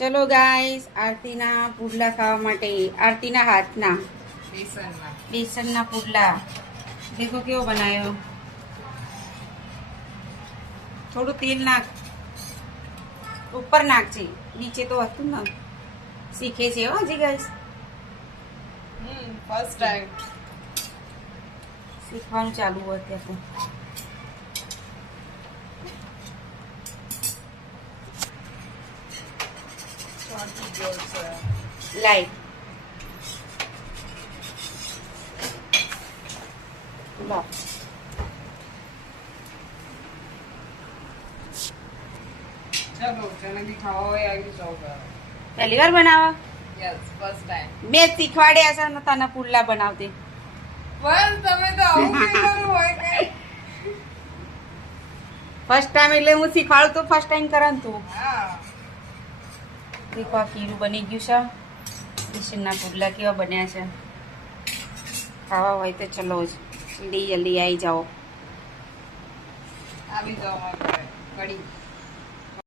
ચલો ગાઈસ, આરતીના પુડલા ખાવા માટે આરતીના હાથના બેસનના પુડલા. દેખો કેવો બનાવ્યો. થોડું તેલ નાખ, ઉપર નાખજે, નીચે તો હતું ને. શીખે છે હો હજી ગાઈસ, ફર્સ્ટ ટાઈમ શીખવાનું ચાલુ હોય ત્યાં તો. લાઈટ લો. ચલો જલેબી ખાવા હોય આવી જાઓ પહેલી વાર બનાવવા? યસ ફર્સ્ટ ટાઈમ મેં જ શીખવાડ્યા છે ને તને પુડલા બનાવતી. બસ તમે તો આવું કીધું હોય કે ફર્સ્ટ ટાઈમ એટલે હું શીખવાડું તો ફર્સ્ટ ટાઈમ કરે ને તું. હા દેખો આ ખીરું બની ગયું છે. બેસનના પુડલા કેવા બન્યા છે. ખાવા હોય તો ચલો જલ્દી જલ્દી આવી જાઓ. આવી જાઓ મારી ઘરે કડી